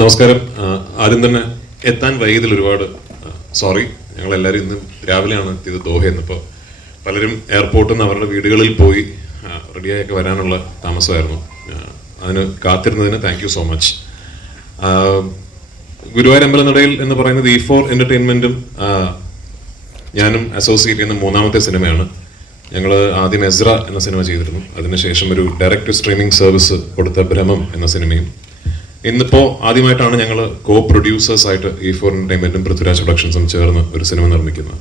നമസ്കാരം. ആദ്യം തന്നെ എത്താൻ വൈകിയതിൽ ഒരുപാട് സോറി. ഞങ്ങളെല്ലാവരും ഇന്ന് രാവിലെയാണ് എത്തിയത് ദോഹയിൽ നിന്ന്. ഇപ്പോൾ പലരും എയർപോർട്ടിൽ നിന്ന് അവരുടെ വീടുകളിൽ പോയി റെഡിയായൊക്കെ വരാനുള്ള താമസമായിരുന്നു. അതിന് കാത്തിരുന്നതിന് thank you so much. Guruvayur അമ്പലനടയിൽ എന്ന് പറയുന്നത് E4 എന്റർടൈൻമെന്റും ഞാനും അസോസിയേറ്റ് ചെയ്യുന്ന മൂന്നാമത്തെ സിനിമയാണ്. ഞങ്ങൾ ആദ്യം എസ്ര എന്ന സിനിമ ചെയ്തിരുന്നു. അതിനുശേഷം ഒരു ഡയറക്റ്റ് സ്ട്രീമിംഗ് സർവീസ് കൊടുത്ത ഭ്രമം എന്ന സിനിമയും. ഇന്നിപ്പോൾ ആദ്യമായിട്ടാണ് ഞങ്ങൾ കോ പ്രൊഡ്യൂസേഴ്സ് ആയിട്ട് E4 എന്റർടൈൻമെന്റും പൃഥ്വിരാജ് പ്രൊഡക്ഷൻസും ചേർന്ന് ഒരു സിനിമ നിർമ്മിക്കുന്നത്.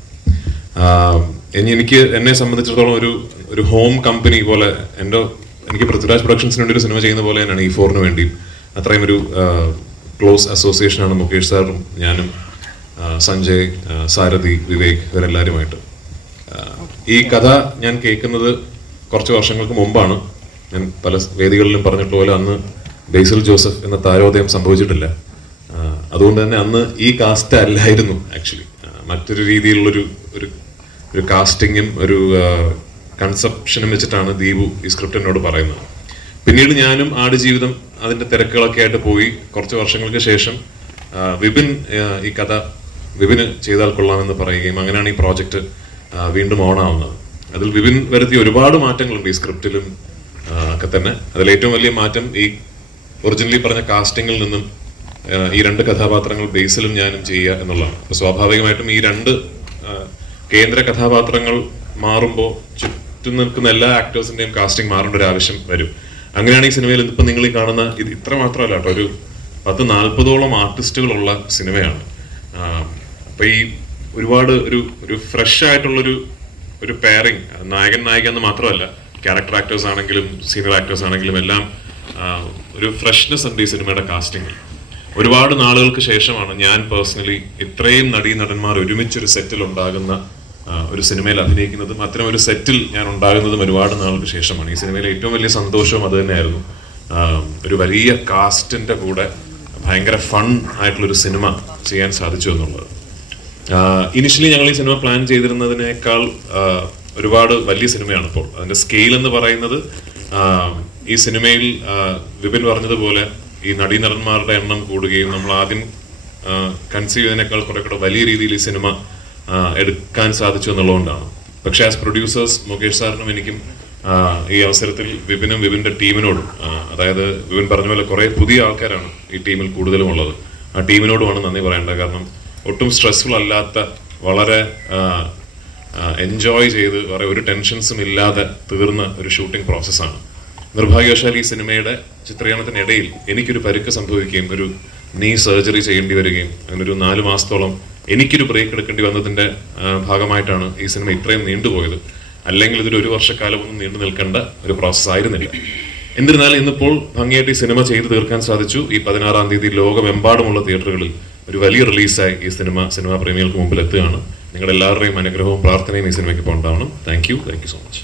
എന്നെ സംബന്ധിച്ചിടത്തോളം ഒരു ഹോം കമ്പനി പോലെ എനിക്ക് പൃഥ്വിരാജ് പ്രൊഡക്ഷൻസിന് വേണ്ടി ഒരു സിനിമ ചെയ്യുന്ന പോലെ തന്നെയാണ് E4 വേണ്ടിയും. അത്രയും ഒരു ക്ലോസ് അസോസിയേഷനാണ് മുകേഷ് സാറും ഞാനും, സഞ്ജയ്, സാരഥി, വിവേക് ഇവരെല്ലാവരുമായിട്ട്. ഈ കഥ ഞാൻ കേൾക്കുന്നത് കുറച്ച് വർഷങ്ങൾക്ക് മുമ്പാണ്. ഞാൻ പല വേദികളിലും പറഞ്ഞിട്ടുപോലെ അന്ന് ബേസിൽ ജോസഫ് എന്ന താരോദയം സംഭവിച്ചിട്ടില്ല. അതുകൊണ്ട് തന്നെ അന്ന് ഈ കാസ്റ്റ് അല്ലായിരുന്നു. ആക്ച്വലി മറ്റൊരു രീതിയിലുള്ളൊരു ഒരു കാസ്റ്റിങ്ങും ഒരു കൺസെപ്ഷനും വെച്ചിട്ടാണ് ദീപു ഈ സ്ക്രിപ്റ്റ് എന്നോട് പറയുന്നത്. പിന്നീട് ഞാനും ആടുജീവിതം അതിന്റെ തിരക്കുകളൊക്കെ ആയിട്ട് പോയി. കുറച്ച് വർഷങ്ങൾക്ക് ശേഷം വിപിൻ ഈ കഥ വിപിന് ചെയ്താൽ കൊള്ളാമെന്ന് പറയുകയും അങ്ങനെയാണ് ഈ പ്രോജക്റ്റ് വീണ്ടും ഓണാവുന്നത്. അതിൽ വിപിൻ വരുത്തിയ ഒരുപാട് മാറ്റങ്ങളുണ്ട് ഈ സ്ക്രിപ്റ്റിലും ഒക്കെ തന്നെ. അതിലേറ്റവും വലിയ മാറ്റം ഈ ഒറിജിനലി പറഞ്ഞ കാസ്റ്റിങ്ങിൽ നിന്നും ഈ രണ്ട് കഥാപാത്രങ്ങൾ ബേസിലും ഞാനും ചെയ്യുക എന്നുള്ളതാണ്. അപ്പൊ സ്വാഭാവികമായിട്ടും ഈ രണ്ട് കേന്ദ്ര കഥാപാത്രങ്ങൾ മാറുമ്പോൾ ചുറ്റും നിൽക്കുന്ന എല്ലാ ആക്ടേഴ്സിന്റെയും കാസ്റ്റിംഗ് മാറേണ്ട ഒരു ആവശ്യം വരും. അങ്ങനെയാണ് ഈ സിനിമയിൽ ഇപ്പൊ നിങ്ങൾ ഈ കാണുന്ന ഇത് ഇത്ര മാത്രമല്ല കേട്ടോ, ഒരു 10-40ഓളം ആർട്ടിസ്റ്റുകളുള്ള സിനിമയാണ്. അപ്പൊ ഈ ഒരുപാട് ഒരു ഫ്രഷ് ആയിട്ടുള്ളൊരു പെയറിങ്, നായകൻ നായിക എന്ന് മാത്രമല്ല, ക്യാരക്ടർ ആക്ടേഴ്സ് ആണെങ്കിലും സീനിയർ ആക്ടേഴ്സ് ആണെങ്കിലും എല്ലാം ഒരു ഫ്രഷ്നെസ് ഉണ്ട് ഈ സിനിമയുടെ കാസ്റ്റിംഗിൽ. ഒരുപാട് നാളുകൾക്ക് ശേഷമാണ് ഞാൻ പേഴ്സണലി ഇത്രയും നടന്മാർ ഒരുമിച്ചൊരു സെറ്റിൽ ഉണ്ടാകുന്ന ഒരു സിനിമയിൽ അഭിനയിക്കുന്നതും അത്തരം ഒരു സെറ്റിൽ ഞാൻ ഉണ്ടാകുന്നതും ഒരുപാട് നാളുകൾക്ക് ശേഷമാണ്. ഈ സിനിമയിലെ ഏറ്റവും വലിയ സന്തോഷവും അത് തന്നെയായിരുന്നു. ഒരു വലിയ കാസ്റ്റിന്റെ കൂടെ ഭയങ്കര ഫൺ ആയിട്ടുള്ളൊരു സിനിമ ചെയ്യാൻ സാധിച്ചു എന്നുള്ളത്. ഇനിഷ്യലി ഞങ്ങൾ ഈ സിനിമ പ്ലാൻ ചെയ്തിരുന്നതിനേക്കാൾ ഒരുപാട് വലിയ സിനിമയാണ് ഇപ്പോൾ. അതിന്റെ സ്കെയിൽ എന്ന് പറയുന്നത് ഈ സിനിമയിൽ വിപിൻ പറഞ്ഞതുപോലെ ഈ നടന്മാരുടെ എണ്ണം കൂടുകയും നമ്മൾ ആദ്യം കൺസീവ് ചെയ്തതിനേക്കാൾ കുറെ കൂടെ വലിയ രീതിയിൽ ഈ സിനിമ എടുക്കാൻ സാധിച്ചു എന്നുള്ളതുകൊണ്ടാണ്. പക്ഷെ ആസ് പ്രൊഡ്യൂസേഴ്സ് മുകേഷ് സാറിനും എനിക്കും ഈ അവസരത്തിൽ വിപിനും വിപിന്റെ ടീമിനോടും, അതായത് വിപിൻ പറഞ്ഞ പോലെ കുറെ പുതിയ ആൾക്കാരാണ് ഈ ടീമിൽ കൂടുതലും ഉള്ളത്, ആ ടീമിനോടുമാണ് നന്ദി പറയേണ്ടത്. കാരണം ഒട്ടും സ്ട്രെസ്ഫുൾ അല്ലാത്ത, വളരെ എൻജോയ് ചെയ്ത് വേറെ ഒരു ടെൻഷൻസും ഇല്ലാതെ തീർന്ന ഒരു ഷൂട്ടിംഗ് പ്രോസസ്സാണ്. നിർഭാഗ്യവശാൽ ഈ സിനിമയുടെ ചിത്രീകരണത്തിനിടയിൽ എനിക്കൊരു പരുക്ക് സംഭവിക്കുകയും ഒരു നീ സർജറി ചെയ്യേണ്ടി വരികയും അങ്ങനെ ഒരു 4 മാസത്തോളം എനിക്കൊരു ബ്രേക്ക് എടുക്കേണ്ടി വന്നതിന്റെ ഭാഗമായിട്ടാണ് ഈ സിനിമ ഇത്രയും നീണ്ടുപോയത്. അല്ലെങ്കിൽ ഇതൊരു 1 വർഷക്കാലമൊന്നും നീണ്ടു നിൽക്കേണ്ട ഒരു പ്രോസസ് ആയിരുന്നില്ല. എന്നിരുന്നാലും ഇന്നിപ്പോൾ ഭംഗിയായിട്ട് ഈ സിനിമ ചെയ്തു തീർക്കാൻ സാധിച്ചു. ഈ 16-ാം തീയതി ലോകമെമ്പാടുമുള്ള തിയേറ്ററുകളിൽ ഒരു വലിയ റിലീസായി ഈ സിനിമാ പ്രേമികൾക്ക് മുമ്പിൽ എത്തുകയാണ്. നിങ്ങളുടെ എല്ലാവരുടെയും അനുഗ്രഹവും പ്രാർത്ഥനയും ഈ സിനിമയ്ക്ക് ഇപ്പോൾ ഉണ്ടാവണം. Thank you so much.